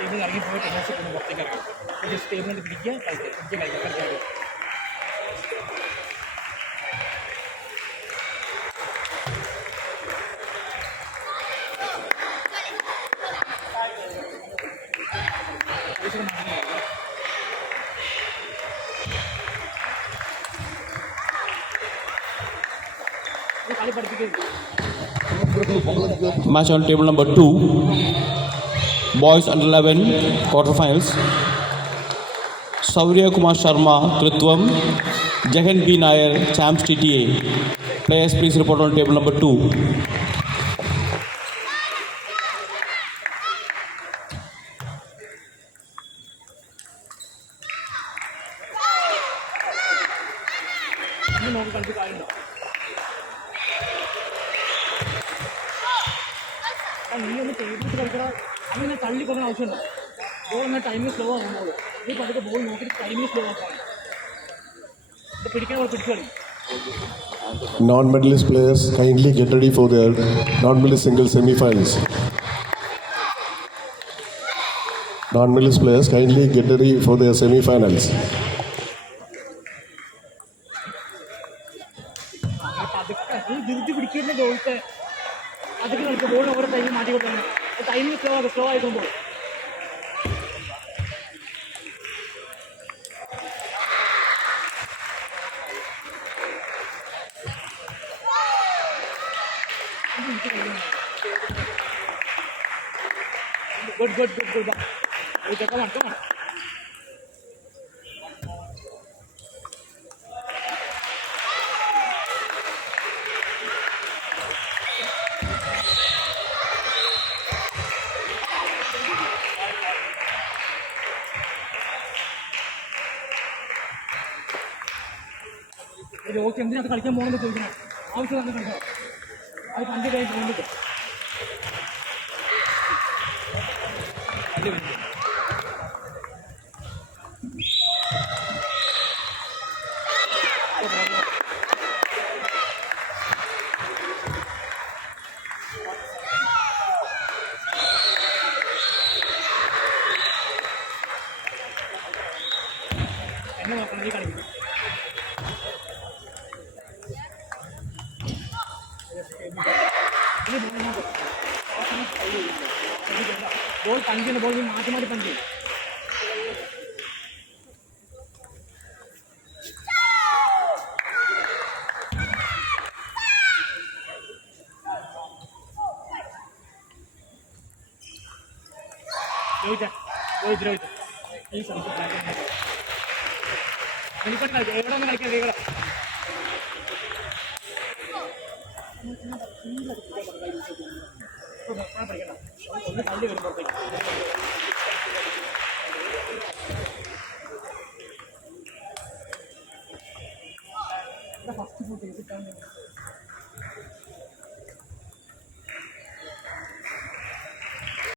ടേബിളിൽ ഇറങ്ങി പോയി ടെന്നീസ് കൊണ്ട് പുറത്തേക്ക് ഇറങ്ങി ജസ്റ്റ് ടേബിളിൽ പിടിക്കുക കളിക്കുക. Match on table number 2, boys under 11 quarterfinals. Saurya Kumar Sharma, Trithvam, Jagan B. Nair, Champs TTA. Players, please report on table number 2. അങ്ങനെ തള്ളി പോകുന്ന ആവശ്യമുണ്ടോ? ബോൾ എന്നാൽ ടൈമിൽ സ്ലോ ആകുമ്പോൾ ഈ പതുക്കെ ബോൾ നോക്കിയിട്ട് ടൈമിൽ സ്ലോ ആക്കാൻ പിടിക്കാൻ പിടിച്ചു കളി. Non-medalist players kindly get ready for their non-medalist single semi-finals. Non-medalist players kindly get ready for their semi-finals. ധൃതി പിടിക്കുന്ന ബോൾട്ട് അതൊക്കെ നമുക്ക് ബോൾ ഓരോ ടൈമിൽ മാറ്റി കൊടുക്കണം. ടൈമിൽ സ്ലോ ആയിക്കുമ്പോൾ good. Okay, come on. Okay, എന്തിനകത്ത് കളിക്കാൻ പോകണമെന്ന് ചോദിക്കണം. ആവശ്യം തന്നെ കളിക്കണം. അത് പണ്ട് കഴിഞ്ഞ് പോകുന്നുണ്ട്. എന്നെ നോക്കണം, നീ കളിക്കും. ബോൾ പഞ്ചിന് ബോൾ മാറ്റി പഞ്ച് ചെയ്യും. രോഹിത് ഈ സ്ഥലത്ത് എനിക്കൊക്കെ കളിക്കാം. എവിടെ ഒന്ന് കളിക്കാം. ഇവിടെ ഒന്ന് തള്ളി വരും പുറത്തേക്ക്. ഫസ്റ്റ് ഫുഡ് ചെയ്തിട്ടാണ്